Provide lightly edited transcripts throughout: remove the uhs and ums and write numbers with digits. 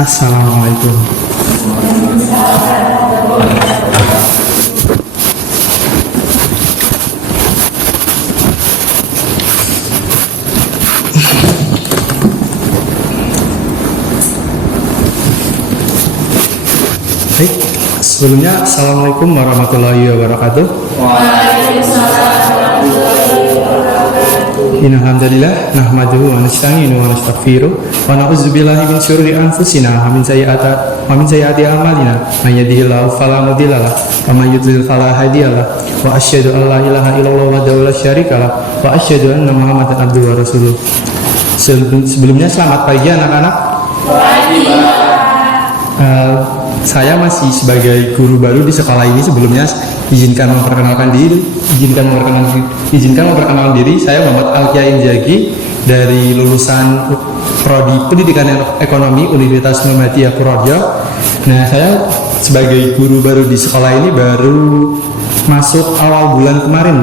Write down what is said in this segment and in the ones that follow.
Assalamualaikum. Baik, sebelumnya Assalamualaikum warahmatullahi wabarakatuh. Innalhamdulillah nahmaduhu wa nasta'inu wa nastaghfiruh wa na'udzubillahi min syururi anfusina wa min sayyiati a'malina may yahdihillahu fala mudhillalah wa may yudhlil fala hadiyalah wa asyhadu an la ilaha illallah wahdahu la syarikalah wa asyhadu anna Muhammadan abduhu wa rasuluh. Sebelumnya selamat pagi anak-anak. Saya masih sebagai guru baru di sekolah ini. Sebelumnya izinkan memperkenalkan diri. Saya Muhammad Alkia Injagi dari lulusan Prodi Pendidikan Ekonomi Universitas Muhammadiyah Purworejo. Nah, saya sebagai guru baru di sekolah ini baru masuk awal bulan kemarin.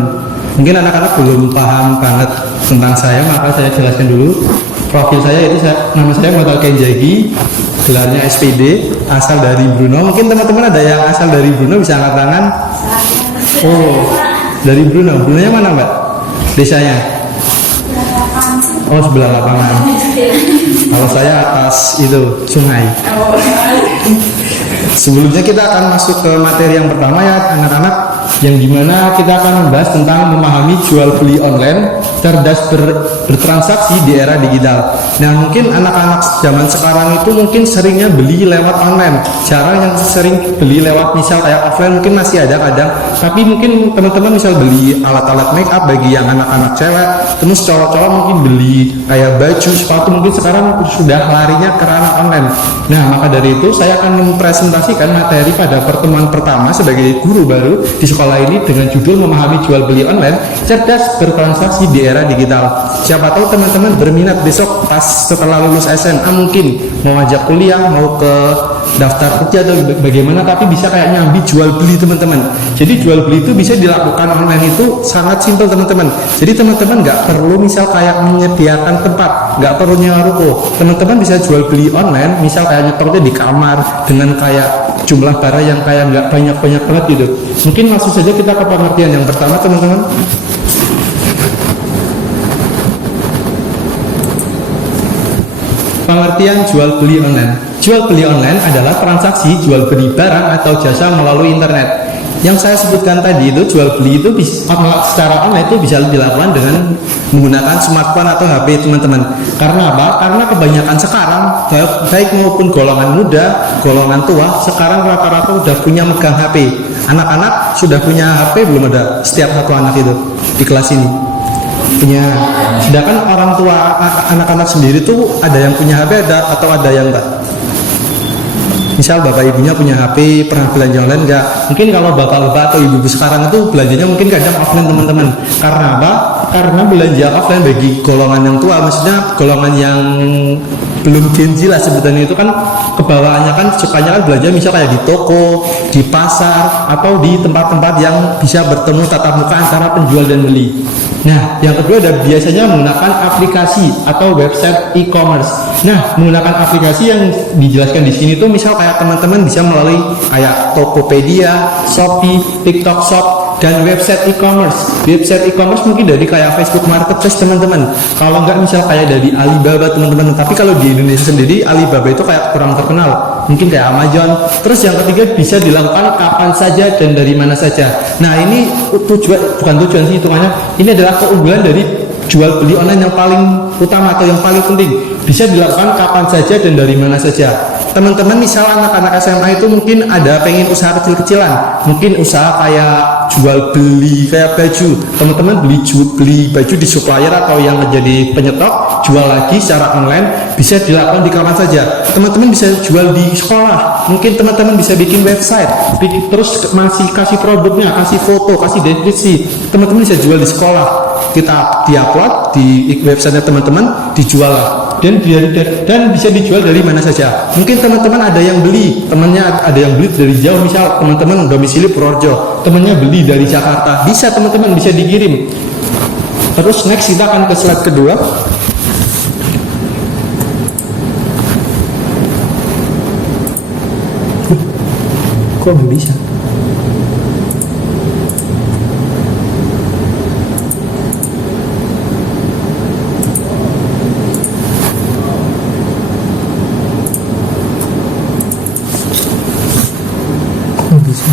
Mungkin anak-anak belum paham banget tentang saya, maka saya jelaskan dulu. Profil saya itu nama saya Muhammad Alkia Injagi, gelarnya SPD, asal dari Brunei. Mungkin teman-teman ada yang asal dari Brunei, bisa angkat tangan. Oh, dari Brunei. Brunei mana, Mbak? Desanya? Oh, sebelah lapangan. Kalau saya atas itu sungai. Sebelumnya kita akan masuk ke materi yang pertama ya anak-anak, yang dimana kita akan membahas tentang memahami jual beli online, cerdas bertransaksi di era digital. Nah, mungkin anak-anak zaman sekarang itu mungkin seringnya beli lewat online. Cara yang sering beli lewat misal kayak offline mungkin masih ada kadang, tapi mungkin teman-teman misal beli alat-alat make up bagi yang anak-anak cewek, terus cowok-cowok mungkin beli kayak baju, sepatu, mungkin sekarang sudah larinya ke ranah online. Nah, maka dari itu saya akan mempresentasikan materi pada pertemuan pertama sebagai guru baru di sekolah ini dengan judul memahami jual beli online, cerdas bertransaksi di era digital. Siapa tahu teman-teman berminat besok pas setelah lulus SMA mungkin mau ajak kuliah, mau ke daftar kerja atau bagaimana, tapi bisa kayak nyambi jual beli teman-teman. Jadi jual beli itu bisa dilakukan online itu sangat simpel teman-teman. Jadi teman-teman nggak perlu misal kayak menyediakan tempat, nggak perlu nyewa ruko. Teman-teman bisa jual beli online, misal kayak nyetornya di kamar dengan kayak jumlah barang yang kayak nggak banyak-banyak banget gitu. Mungkin langsung saja kita ke pengertian yang pertama teman-teman. Pengertian jual beli online. Jual beli online adalah transaksi jual beli barang atau jasa melalui internet. Yang saya sebutkan tadi itu jual beli itu secara online itu bisa dilakukan dengan menggunakan smartphone atau HP teman-teman. Karena apa? Karena kebanyakan sekarang baik maupun golongan muda, golongan tua sekarang rata-rata sudah punya megang HP. Anak-anak sudah punya HP belum ada? Setiap satu anak itu di kelas ini punya. Sedangkan orang tua anak-anak sendiri tuh ada yang punya HP atau ada yang enggak? Misal bapak ibunya punya HP, pernah belanja online enggak? Mungkin kalau bapak-bapak atau ibu-ibu sekarang itu belanjanya mungkin kadang offline teman-teman. Karena apa? Karena belanja offline bagi golongan yang tua, maksudnya golongan yang belum Gen Z lah sebutannya itu kan kebawaannya kan sukanya kan belanja misal kayak di toko, di pasar, atau di tempat-tempat yang bisa bertemu tatap muka antara penjual dan beli. Nah, yang kedua ada biasanya menggunakan aplikasi atau website e-commerce. Nah, menggunakan aplikasi yang dijelaskan di sini tuh misal kayak teman-teman bisa melalui kayak Tokopedia, Shopee, TikTok Shop, dan website e-commerce. Website e-commerce mungkin dari kayak Facebook Marketplace teman-teman. Kalau nggak misal kayak dari Alibaba teman-teman. Tapi kalau di Indonesia sendiri Alibaba itu kayak kurang terkenal. Mungkin kayak Amazon. Terus yang ketiga bisa dilakukan kapan saja dan dari mana saja. Nah, ini bukan tujuan sih hitungannya. Ini adalah keunggulan dari jual beli online yang paling utama atau yang paling penting. Bisa dilakukan kapan saja dan dari mana saja. Teman-teman misal anak-anak SMA itu mungkin ada pengen usaha kecil-kecilan, mungkin usaha kayak jual beli kayak baju. Teman-teman beli baju di supplier atau yang menjadi penyetok, jual lagi secara online, bisa dilakukan di kapan saja. Teman-teman bisa jual di sekolah, mungkin teman-teman bisa bikin website, terus masih kasih produknya, kasih foto, kasih deskripsi. Teman-teman bisa jual di sekolah, kita diupload di website teman-teman, dijual dan bisa dijual dari mana saja. Mungkin teman-teman ada yang beli, temannya ada yang beli dari jauh, misal teman-teman domisili Purworejo, temannya beli dari Jakarta, bisa teman-teman bisa dikirim. Terus next kita akan ke slide kedua. Kok nggak bisa? Bisa.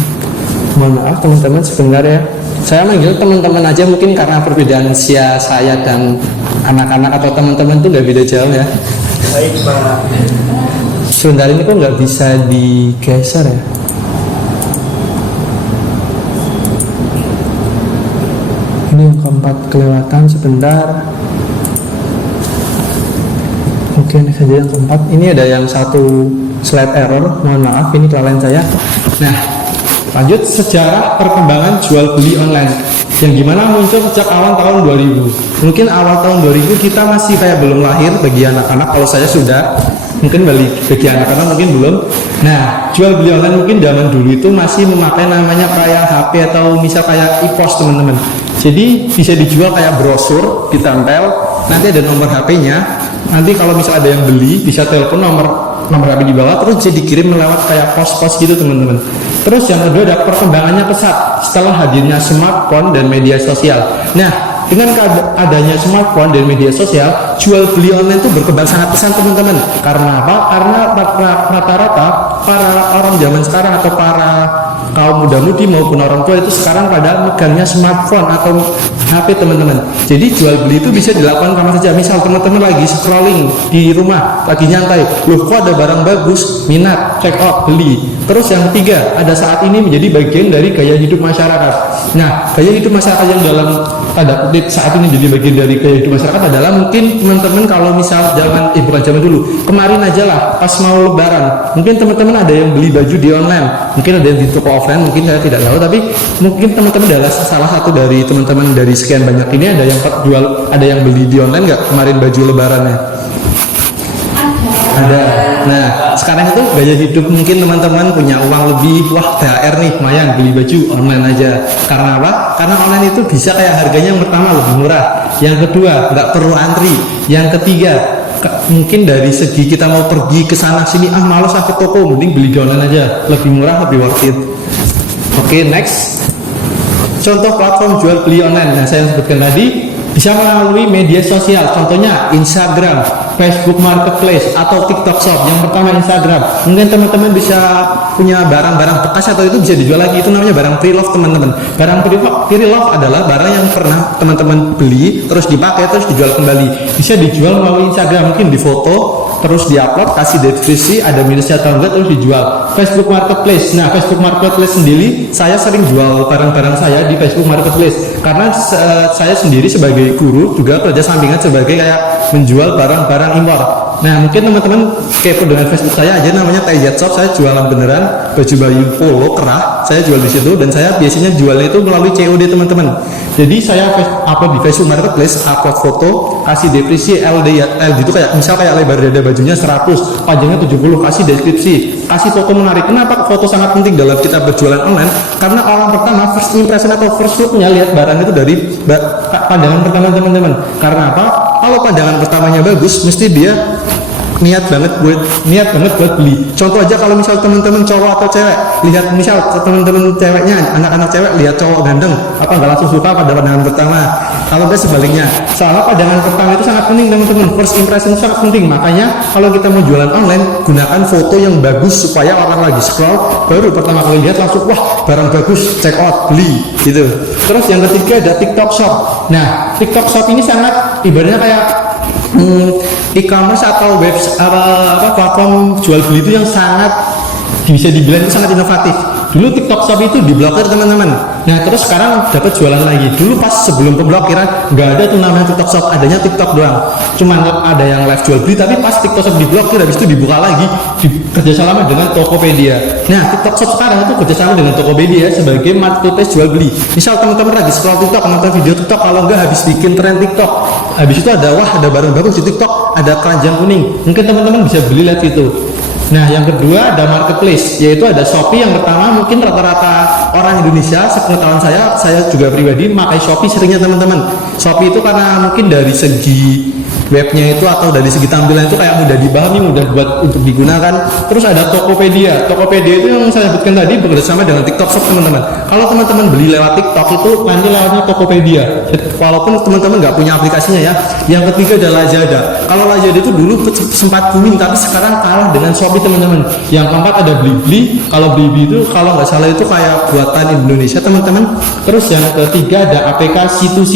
Mohon maaf teman-teman, sebentar ya. Saya manggil teman-teman aja mungkin karena perbedaan usia saya dan anak-anak atau teman-teman tuh nggak beda jauh ya. Baik Pak. Sebentar, ini kok nggak bisa digeser ya? Ini yang keempat kelewatan, sebentar. Oke, ini saja yang keempat. Ini ada yang satu slide error, mohon maaf, ini kelalaian saya. Nah, lanjut sejarah perkembangan jual beli online yang gimana muncul sejak awal tahun 2000. Mungkin awal tahun 2000 kita masih kayak belum lahir bagi anak-anak, kalau saya sudah, mungkin bagi anak-anak mungkin belum. Nah, jual beli online mungkin zaman dulu itu masih memakai namanya kayak HP atau misal kayak e-pos teman-teman. Jadi bisa dijual kayak brosur, ditempel, nanti ada nomor HP-nya. Nanti kalau misal ada yang beli bisa telepon nomor HP di bawah, terus bisa dikirim lewat kayak pos-pos gitu teman-teman. Terus yang kedua ada perkembangannya pesat setelah hadirnya smartphone dan media sosial. Nah, dengan adanya smartphone dan media sosial, jual beli online itu berkembang sangat pesat teman-teman. Karena apa? Karena rata-rata para orang zaman sekarang atau para kaum muda-mudi maupun orang tua itu sekarang pada megangnya smartphone atau HP teman-teman. Jadi jual beli itu bisa dilakukan kapan saja. Misal teman-teman lagi scrolling di rumah, lagi nyantai, loh kok ada barang bagus, minat, check out, beli. Terus yang ketiga, ada saat ini menjadi bagian dari gaya hidup masyarakat. Nah, gaya hidup masyarakat yang dalam tanda kutip saat ini jadi bagian dari gaya hidup masyarakat adalah mungkin teman-teman kalau misal bukan zaman dulu, kemarin aja lah pas mau lebaran, mungkin teman-teman ada yang beli baju di online, mungkin ada yang di toko offline, mungkin saya tidak tahu, tapi mungkin teman-teman adalah salah satu dari teman-teman dari sekian banyak ini ada yang jual, ada yang beli di online nggak kemarin baju lebarannya? Ada. Nah, sekarang itu gaya hidup mungkin teman-teman punya uang lebih, wah THR nih lumayan beli baju online aja. Karena apa? Karena online itu bisa kayak harganya yang pertama lebih murah, yang kedua nggak perlu antri, yang ketiga mungkin dari segi kita mau pergi ke sana sini malas ke toko, mending beli di online aja, lebih murah, lebih worth it. Oke, next. Contoh platform jual beli online yang saya sebutkan tadi bisa melalui media sosial, contohnya Instagram, Facebook Marketplace, atau TikTok Shop. Yang pertama Instagram, mungkin teman-teman bisa punya barang-barang bekas atau itu bisa dijual lagi, itu namanya barang pre-love teman-teman. Barang pre-love adalah barang yang pernah teman-teman beli, terus dipakai, terus dijual kembali. Bisa dijual melalui Instagram, mungkin di foto, terus diupload, kasih deskripsi, ada minusnya atau enggak, terus dijual. Facebook Marketplace, nah Facebook Marketplace sendiri, saya sering jual barang-barang saya di Facebook Marketplace, karena saya sendiri sebagai guru juga kerja sampingan sebagai kayak menjual barang-barang impor. Nah, mungkin teman-teman kepo dengan Facebook saya aja, namanya Taiyat Shop. Saya jualan beneran baju polo kerah, saya jual di situ, dan saya biasanya jualnya itu melalui COD teman-teman. Jadi saya upload di Facebook Marketplace, upload foto, kasih deskripsi LD itu kayak misal kayak lebar dada bajunya 100, panjangnya 70, kasih deskripsi, kasih foto menarik. Kenapa foto sangat penting dalam kita berjualan online? Karena orang pertama first impression atau first look-nya lihat barang itu dari pandangan pertama teman-teman. Karena apa? Kalau pandangan pertamanya bagus, mesti dia niat banget buat beli. Contoh aja kalau misal teman-teman cowok atau cewek lihat, misal teman-teman ceweknya, anak-anak cewek lihat cowok ganteng, apa nggak langsung suka pada pandangan pertama? Kalau nggak sebaliknya. Soalnya pandangan pertama itu sangat penting teman-teman, first impression sangat penting. Makanya kalau kita mau jualan online, gunakan foto yang bagus supaya orang lagi scroll baru pertama kali lihat langsung wah barang bagus, check out, beli gitu. Terus yang ketiga ada TikTok Shop. Nah, TikTok Shop ini sangat ibaratnya kayak e-commerce atau web platform jual beli itu yang sangat bisa dibilang itu sangat inovatif. Dulu TikTok Shop itu diblokir teman-teman. Nah, terus sekarang dapat jualan lagi. Dulu pas sebelum pemblokiran nggak ada tuh namanya TikTok Shop, adanya TikTok doang. Cuma ada yang live jual beli, tapi pas TikTok Shop diblokir, habis itu dibuka lagi kerjasama dengan Tokopedia. Nah, TikTok Shop sekarang itu kerjasama dengan Tokopedia sebagai marketplace jual beli. Misal teman-teman lagi scroll TikTok, nonton video TikTok, kalau nggak habis bikin tren TikTok, habis itu ada barang bagus di TikTok, ada keranjang kuning, mungkin teman-teman bisa beli lihat itu. Nah, yang kedua ada marketplace, yaitu ada Shopee. Yang pertama mungkin rata-rata orang Indonesia, sepengetahuan saya juga pribadi memakai Shopee seringnya teman-teman. Shopee itu karena mungkin dari segi webnya itu atau dari segi tampilan itu kayak mudah dipahami, mudah buat untuk digunakan. Terus ada Tokopedia. Tokopedia itu yang saya sebutkan tadi bekerja sama dengan TikTok Shop teman-teman. Kalau teman-teman beli lewat TikTok itu nanti lewatnya Tokopedia. Walaupun teman-teman nggak punya aplikasinya ya. Yang ketiga ada Lazada. Kalau Lazada itu dulu sempat booming tapi sekarang kalah dengan Shopee teman-teman. Yang keempat ada Blibli. Kalau Blibli itu kalau nggak salah itu kayak buatan Indonesia teman-teman. Terus yang ketiga ada APK C2C.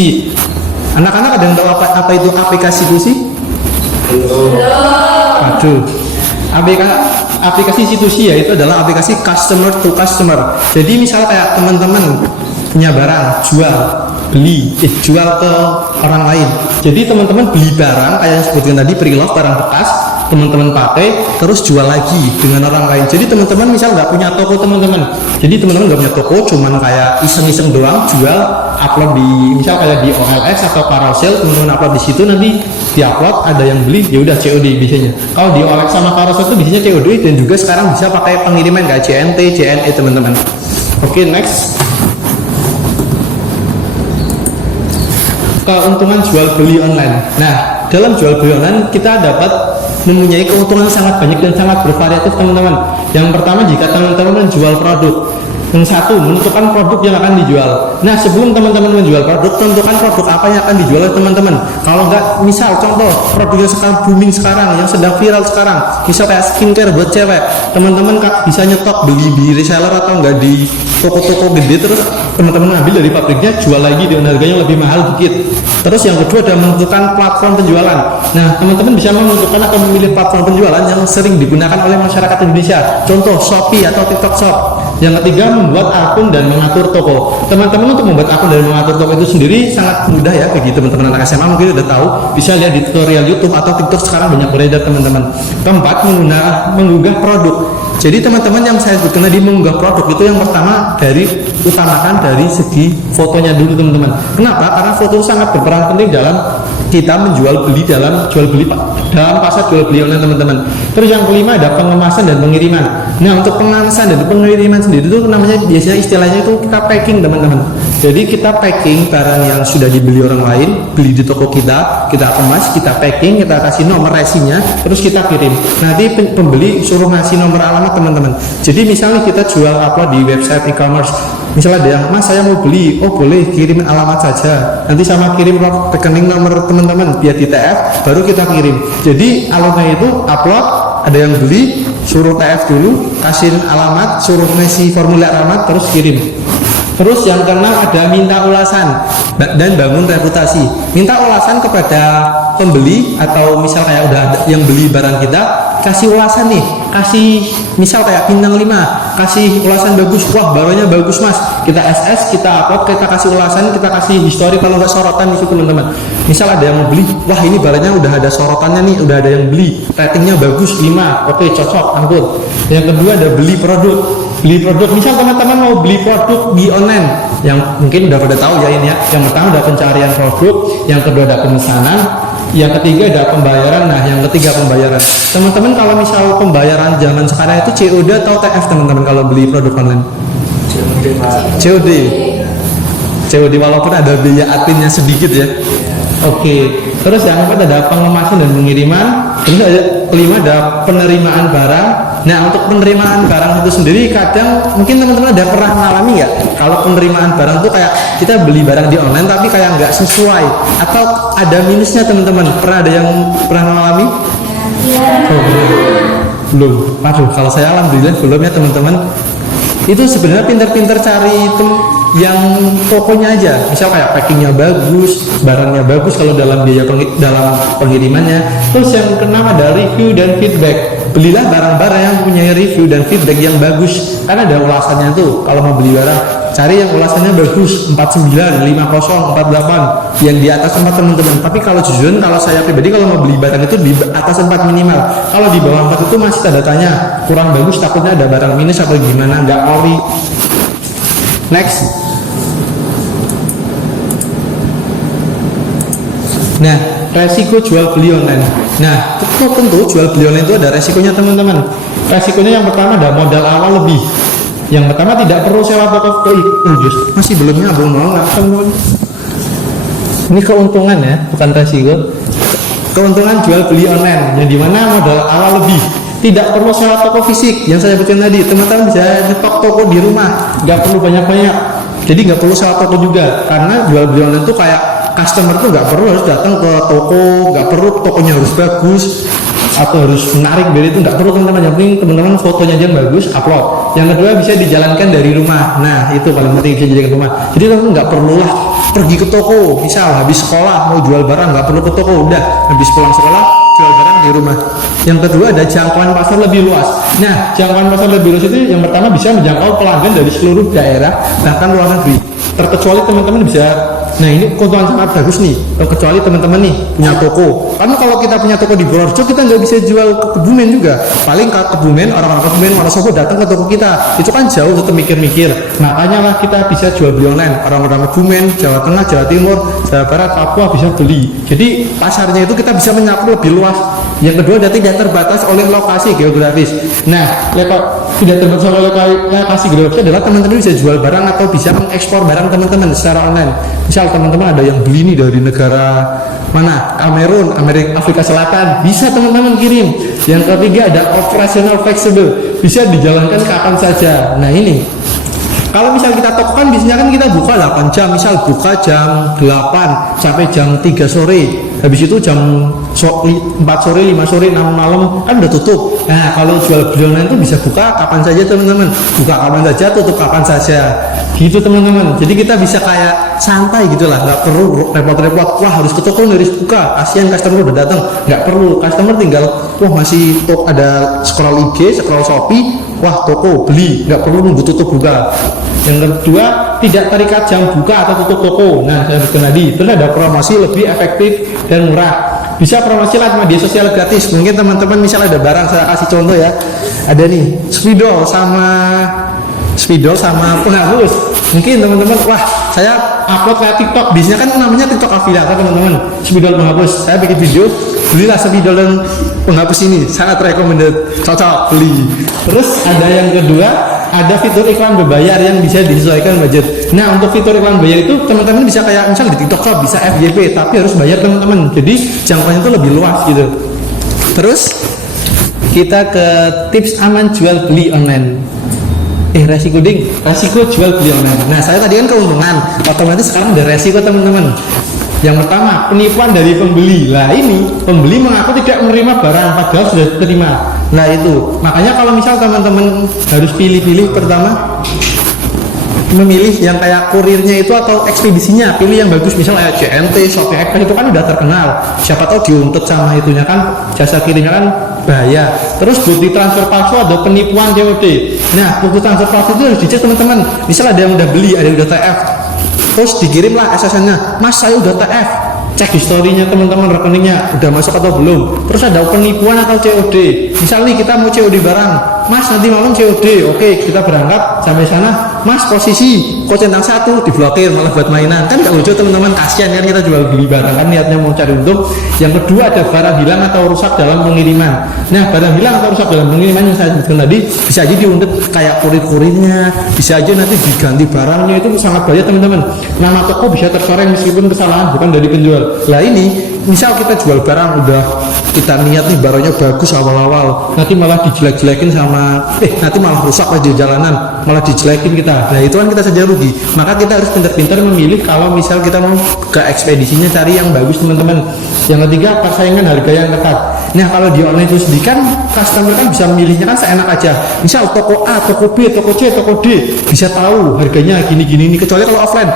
Anak-anak ada yang tahu apa itu aplikasi C2C? Aduh. Aplikasi C2C ya itu adalah aplikasi customer to customer. Jadi misalnya kayak teman-teman punya barang, jual ke orang lain. Jadi teman-teman beli barang kayak yang sebutkan tadi pre-love, barang bekas, teman-teman pakai terus jual lagi dengan orang lain. Jadi teman-teman misal nggak punya toko teman-teman, jadi teman-teman nggak punya toko, cuman kayak iseng-iseng doang jual, upload di misal kayak di OLX atau Carousel, teman-teman upload di situ, nanti diupload ada yang beli, ya udah COD biasanya. Kalau di OLX sama Carousel itu biasanya COD, dan juga sekarang bisa pakai pengiriman kayak JNT, JNE teman-teman. Oke, next. Keuntungan jual beli online. Nah, dalam jual beli online kita dapat mempunyai keuntungan sangat banyak dan sangat bervariatif teman-teman. Yang pertama, jika teman-teman menjual produk, yang satu, menentukan produk yang akan dijual. Nah, sebelum teman-teman menjual produk, tentukan produk apa yang akan dijual oleh teman-teman. Kalau enggak, misal contoh produk yang sekarang booming sekarang, yang sedang viral sekarang, misal kayak skincare buat cewek, teman-teman bisa nyetok beli di reseller atau enggak di toko-toko gede, terus teman-teman ambil dari pabriknya, jual lagi dengan harganya lebih mahal dikit. Terus yang kedua adalah menentukan platform penjualan. Nah, teman-teman bisa menentukan atau memilih platform penjualan yang sering digunakan oleh masyarakat Indonesia. Contoh Shopee atau TikTok Shop. Yang ketiga, membuat akun dan mengatur toko. Teman-teman untuk membuat akun dan mengatur toko itu sendiri sangat mudah ya, bagi teman-teman anak SMA mungkin udah tahu, bisa lihat di tutorial YouTube atau TikTok sekarang banyak beredar teman-teman. Keempat, mengunggah produk. Jadi teman-teman yang saya sebutkan tadi mengunggah produk itu yang pertama utamakan dari segi fotonya dulu teman-teman. Kenapa? Karena foto sangat berperan penting dalam kita menjual beli dalam pasar jual beli online teman-teman. Terus yang kelima ada pengemasan dan pengiriman. Nah, untuk pengemasan dan pengiriman sendiri itu namanya biasanya istilahnya itu kita packing teman-teman. Jadi kita packing barang yang sudah dibeli orang lain, beli di toko kita kemas, kita packing, kita kasih nomor resinya, terus kita kirim. Nanti pembeli suruh ngasih nomor alamat teman-teman. Jadi misalnya kita jual apa di website e-commerce, misalnya ada yang, Mas saya mau beli, oh boleh kirim alamat saja, nanti sama kirim rekening nomor teman-teman via di TF, baru kita kirim. Jadi alurnya itu upload, ada yang beli, suruh TF dulu, kasih alamat, suruh ngisi formulir alamat, terus kirim. Terus yang keenam ada minta ulasan dan bangun reputasi. Minta ulasan kepada pembeli atau misal kayak udah yang beli barang kita, kasih ulasan nih, kasih misal kayak bintang 5, kasih ulasan bagus, wah barangnya bagus mas, kita SS, kita upload, kita kasih ulasan, kita kasih history kalau nggak sorotan itu teman-teman. Misal ada yang mau beli, wah ini barangnya udah ada sorotannya nih, udah ada yang beli, ratingnya bagus 5, oke cocok, angkut. Yang kedua ada beli produk. Beli produk, misal teman-teman mau beli produk di online, yang mungkin udah pada tahu ya ini ya. Yang pertama ada pencarian produk, yang kedua ada pemesanan, yang ketiga ada pembayaran. Nah, yang ketiga pembayaran. Teman-teman kalau misal pembayaran zaman sekarang itu COD atau TF teman-teman kalau beli produk online? COD. COD walaupun ada biaya adminnya sedikit ya. Oke. Terus yang keempat ada pengemasan dan pengiriman. Terus ada kelima ada penerimaan barang. Nah, untuk penerimaan barang itu sendiri kadang mungkin teman-teman ada pernah mengalami nggak kalau penerimaan barang tuh kayak kita beli barang di online tapi kayak nggak sesuai atau ada minusnya teman-teman. Pernah ada yang pernah mengalami? Oh, belum. Aduh, kalau saya alhamdulillah belum ya teman-teman. Itu sebenarnya pinter-pinter cari yang tokonya aja, misal kayak packingnya bagus, barangnya bagus kalau dalam biaya dalam pengirimannya. Terus yang keenam ada review dan feedback. Belilah barang-barang yang punya review dan feedback yang bagus, karena ada ulasannya tuh. Kalau mau beli barang, cari yang ulasannya bagus, 49, 50, 48, yang di atas 4 teman-teman. Tapi kalau jujur, kalau saya pribadi kalau mau beli barang itu di atas 4 minimal. Kalau di bawah 4 itu masih tanda tanya, kurang bagus, takutnya ada barang minus atau gimana, nggak ori. Next. Nah, resiko jual beli online. Nah, tentu jual beli online itu ada resikonya teman-teman. Resikonya yang pertama ada modal awal lebih. Yang pertama tidak perlu sewa toko. Masih belum nyambung mau nggak? Ini keuntungan ya, bukan resiko. keuntungan jual beli online yang dimana modal awal lebih, tidak perlu sewa toko fisik yang saya sebutkan tadi. Teman-teman bisa nyetok toko di rumah, nggak perlu banyak-banyak, jadi nggak perlu sewa toko juga. Karena jual beli online itu kayak customer tuh nggak perlu harus datang ke toko, nggak perlu tokonya harus bagus atau harus menarik dari itu, nggak perlu teman-teman. Yang penting teman-teman fotonya aja yang bagus, upload. Yang kedua bisa dijalankan dari rumah. Nah itu paling penting, bisa dijalankan rumah. Jadi teman-teman nggak perlu lah pergi ke toko. Misal habis sekolah mau jual barang, nggak perlu ke toko, udah habis pulang sekolah jual barang di rumah. Yang kedua ada jangkauan pasar lebih luas. Nah jangkauan pasar lebih luas itu yang pertama bisa menjangkau pelanggan dari seluruh daerah bahkan luar negeri. Terkecuali teman-teman bisa, nah ini keuntungan sangat bagus nih, kecuali teman-teman nih punya toko. Karena kalau kita punya toko di Purworejo, kita nggak bisa jual ke Kebumen juga. Paling ke Kebumen, orang-orang Kebumen, Wonosobo datang ke toko kita, itu kan jauh, tetap mikir-mikir. Makanya lah kita bisa jual beli online. Orang-orang Kebumen, Jawa Tengah, Jawa Timur, Jawa Barat, Papua bisa beli. Jadi pasarnya itu kita bisa menyapu lebih luas. Yang kedua, ada tidak terbatas oleh lokasi geografis. Nah, tidak terbatas oleh lokasi geografis adalah teman-teman bisa jual barang atau bisa mengekspor barang teman-teman secara online. Misal teman-teman ada yang beli nih dari negara mana, Kamerun, Afrika Selatan, bisa teman-teman kirim. Yang ketiga ada operasional fleksibel, bisa dijalankan kapan saja. Nah ini kalau misal kita toko kan biasanya kan kita buka 8 jam, misal buka jam 8 sampai jam 3 sore. Habis itu jam 4 sore, 5 sore, 6 malam kan udah tutup. Nah kalau jual beli online itu bisa buka kapan saja teman-teman. Buka kapan saja, tutup kapan saja. Gitu teman-teman. Jadi kita bisa kayak santai gitu lah, nggak perlu repot-repot. Wah harus ke toko harus buka, kasihan customer udah datang. Nggak perlu, customer tinggal wah masih ada scroll IG, scroll Shopee, wah toko beli, nggak perlu nunggu tutup buka. Yang kedua tidak terikat jam buka atau tutup toko. Nah saya sebutkan tadi, terus ada promosi lebih efektif dan murah. Bisa promosi lewat media sosial gratis. Mungkin teman-teman misal ada barang, saya kasih contoh ya, ada nih spidol sama penghapus. Mungkin teman-teman, wah saya upload kayak TikTok, biasanya kan namanya TikTok affiliate teman-teman, spidol penghapus. Saya bikin video, belilah spidol dan penghapus ini, sangat recommended, cocok, beli. Terus ada yang kedua, ada fitur iklan berbayar yang bisa disesuaikan budget. Nah untuk fitur iklan bayar itu teman-teman bisa kayak misal di TikTok Shop bisa FYP, tapi harus bayar teman-teman, jadi jangkauannya itu lebih luas gitu. Terus kita ke tips aman jual beli online. Resiko jual beli online. Nah saya tadi kan keuntungan, otomatis sekarang ada resiko teman-teman. Yang pertama penipuan dari pembeli. Nah ini pembeli mengaku tidak menerima barang padahal sudah diterima. Nah itu makanya kalau misal teman-teman harus pilih-pilih, pertama memilih yang kayak kurirnya itu atau ekspedisinya, pilih yang bagus. Misalnya JNT, Shopee Express itu kan udah terkenal, siapa tahu diuntut sama itunya kan, jasa kirimnya kan bahaya. Terus bukti transfer palsu atau penipuan COD. Nah bukti transfer palsu itu harus dicek teman-teman. Misal ada yang udah beli, ada yang udah TF, terus dikirimlah SSN-nya, Mas saya udah TF, cek historinya teman-teman, rekeningnya udah masuk atau belum. Terus ada penipuan atau COD. Misal nih kita mau COD barang, Mas nanti malam COD, oke kita berangkat sampai sana, Mas posisi kok centang 1 diblokir malah buat mainan, kan gak lucu teman-teman, kasihan kan kita jual beli barang kan niatnya mau cari untung. Yang kedua ada barang hilang atau rusak dalam pengiriman. Nah barang hilang atau rusak dalam pengiriman yang saya sebutkan tadi bisa aja diuntit kayak kurir-kurirnya, bisa aja nanti diganti barangnya, itu sangat bahaya teman-teman. Nama toko bisa tercoreng meskipun kesalahan bukan dari penjual. Lah ini misal kita jual barang udah kita niat nih barangnya bagus awal-awal, nanti malah dijelek-jelekin sama nanti malah rusak pas di jalanan, malah dijelekin kita. Nah itu kan kita saja rugi. Maka kita harus pintar-pintar memilih kalau misal kita mau ke ekspedisinya cari yang bagus teman-teman. Yang ketiga persaingan harga yang ketat. Nah kalau di online itu sendiri kan customer kan bisa memilihnya kan seenak aja. Misal toko A, toko B, toko C, toko D bisa tahu harganya gini-gini nih. Kecuali kalau offline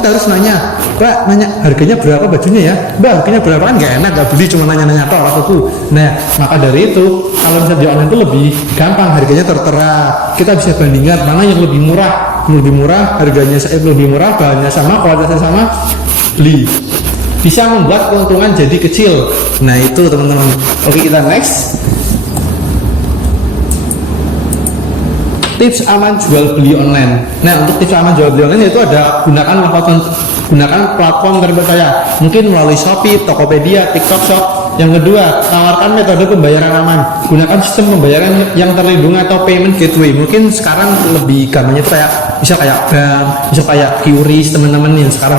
kita harus nanya, Mbak nanya harganya berapa bajunya ya, Mbak harganya berapa, kan nggak enak, nggak beli cuma nanya-nanya toh aku. Nah maka dari itu kalau misalnya di online itu lebih gampang, harganya tertera, kita bisa bandingkan mana yang lebih murah, harganya lebih murah, bahannya sama, kualitasnya sama, beli. Bisa membuat keuntungan jadi kecil. Nah itu teman-teman. Oke kita next. Tips aman jual beli online. Nah untuk tips aman jual beli online itu ada gunakan platform terpercaya, mungkin melalui Shopee, Tokopedia, TikTok Shop. Yang kedua, tawarkan metode pembayaran aman. Gunakan sistem pembayaran yang terlindung atau payment gateway. Mungkin sekarang lebih gampangnya kayak misal kayak bank, misal kayak QRIS teman-teman yang sekarang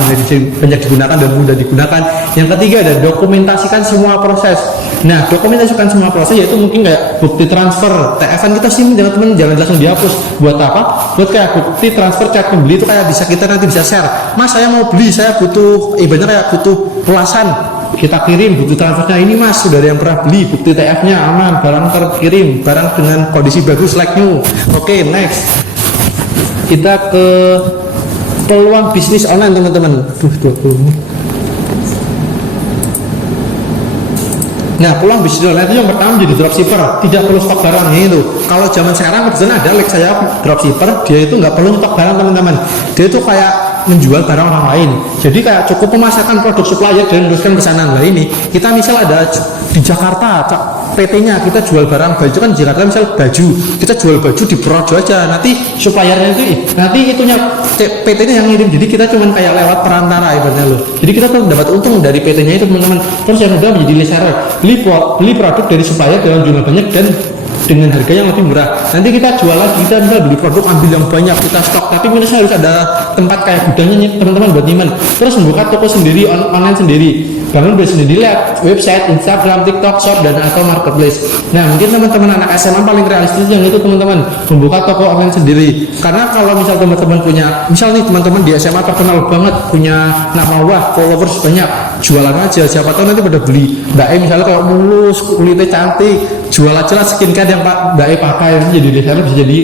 banyak digunakan dan mudah digunakan. Yang ketiga ada dokumentasikan semua proses. Nah, dokumentasikan semua proses yaitu mungkin kayak bukti transfer, TF-an kita simpen teman-teman, jangan langsung dihapus. Buat apa? Buat kayak bukti transfer cek pembeli itu kayak bisa kita nanti bisa share. Mas, saya mau beli, saya butuh ibaratnya kayak butuh ulasan. Kita kirim bukti transfernya ini mas, sudah ada yang pernah beli, bukti TF-nya aman, barang terkirim, barang dengan kondisi bagus like new. Oke, next. Kita ke peluang bisnis online teman-teman. Nah, peluang bisnis online itu yang pertama jadi dropshipper, tidak perlu stok barangnya itu. Kalau zaman sekarang kebetulan ada like saya dropshipper, dia itu nggak perlu stok barang teman-teman. Dia itu kayak menjual barang orang lain. Jadi kayak cukup memasarkan produk supplier dan meneruskan pesanan. Nah ini kita misal ada di Jakarta PT-nya kita jual barang baju kan Jakarta misal baju, kita jual baju di Projo aja. Nanti suppliernya itu nanti itunya PT-nya yang ngirim. Jadi kita cuman kayak lewat perantara ibaratnya loh. Jadi kita tuh dapat untung dari PT-nya itu teman-teman. Terus yang kedua menjadi reseller, beli produk dari supplier dalam jumlah banyak dan dengan harga yang lebih murah. Nanti kita jual lagi, kita bisa beli produk ambil yang banyak, kita stok. Tapi minusnya harus ada tempat kayak gudangnya teman-teman buat nyimpen. Terus membuka toko sendiri, online sendiri. Bangun bisnis sendiri, lihat website, Instagram, TikTok, Shop dan atau marketplace. Nah mungkin teman-teman anak SMA paling realistis yang itu teman-teman membuka toko online sendiri. Karena kalau misal teman-teman punya, misal nih teman-teman di SMA terkenal banget, punya nama wah, followers banyak, jualan aja. Siapa tahu nanti pada beli. Mbak E misalnya kalau mulus, kulitnya cantik, jual aja lah skincare yang Mbak E pakai, jadi reseller bisa jadi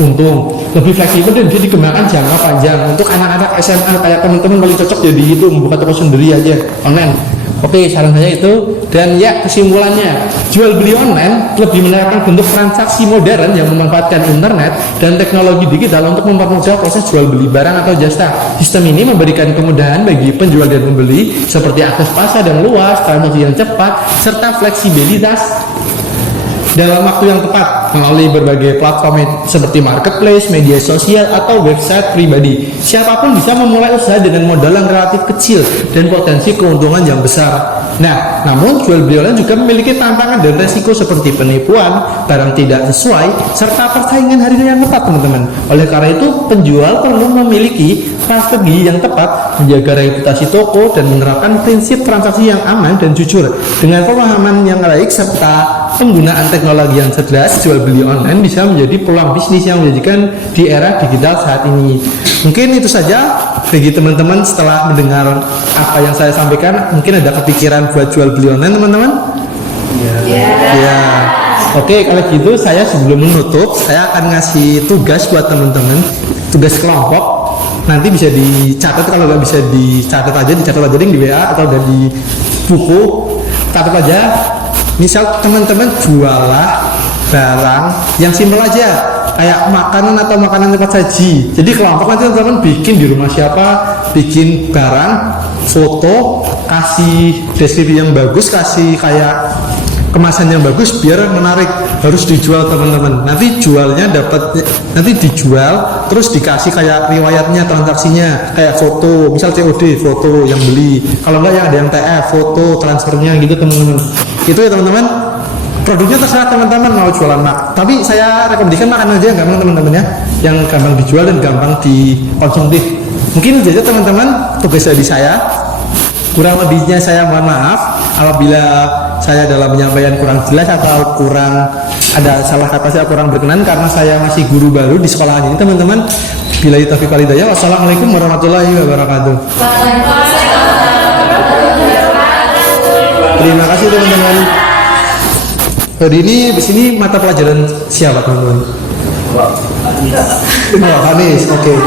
untung, lebih fleksibel dan bisa dikembangkan jangka panjang. Untuk anak-anak SMA kayak teman-teman paling cocok jadi itu membuka toko sendiri aja online. Oke, saran saya itu. Dan ya kesimpulannya, jual beli online lebih menerapkan bentuk transaksi modern yang memanfaatkan internet dan teknologi digital untuk mempermudah proses jual beli barang atau jasa. Sistem ini memberikan kemudahan bagi penjual dan pembeli seperti akses pasar yang luas, transaksi yang cepat, serta fleksibilitas dalam waktu yang tepat melalui berbagai platform seperti marketplace, media sosial, atau website pribadi. Siapapun bisa memulai usaha dengan modal yang relatif kecil dan potensi keuntungan yang besar. Nah, namun jual beli online juga memiliki tantangan dan resiko seperti penipuan, barang tidak sesuai, serta persaingan harga yang tepat teman-teman. Oleh karena itu, penjual perlu memiliki strategi yang tepat, menjaga reputasi toko, dan menerapkan prinsip transaksi yang aman dan jujur. Dengan pemahaman yang baik serta penggunaan teknologi yang cerdas, jual beli online bisa menjadi peluang bisnis yang menjanjikan di era digital saat ini. Mungkin itu saja bagi teman-teman. Setelah mendengar apa yang saya sampaikan, mungkin ada kepikiran buat jual beli online teman-teman? Ya. Oke, kalau gitu saya sebelum menutup, saya akan ngasih tugas buat teman-teman, tugas kelompok. Nanti bisa dicatat, kalau nggak bisa dicatat aja di WA atau di buku. Catat aja. Misal teman-teman jualah barang yang simpel aja, kayak makanan atau makanan cepat saji. Jadi kelompok nanti teman-teman bikin di rumah siapa, bikin barang, foto, kasih deskripsi yang bagus, kasih kayak kemasan yang bagus biar menarik. Harus dijual teman-teman. Nanti jualnya nanti dijual terus dikasih kayak riwayatnya, transaksinya, kayak foto, misal COD, foto yang beli. Kalau enggak ya ada yang TF, foto transfernya gitu teman-teman. Itu ya teman-teman. Produknya terserah teman-teman mau jualan tapi saya rekomendasikan makan aja yang gampang teman-teman ya, yang gampang dijual dan gampang dikonsumtif. Mungkin itu aja teman-teman tugas dari saya. Kurang lebihnya saya mohon maaf apabila saya dalam penyampaian kurang jelas atau kurang ada salah kata, saya kurang berkenan karena saya masih guru baru di sekolah ini teman-teman. Billahi taufiq wal hidayah. Wassalamualaikum warahmatullahi wabarakatuh. Terima kasih teman-teman. Hari ini di sini mata pelajaran siapa teman-teman? Wah, Hanis. Oke.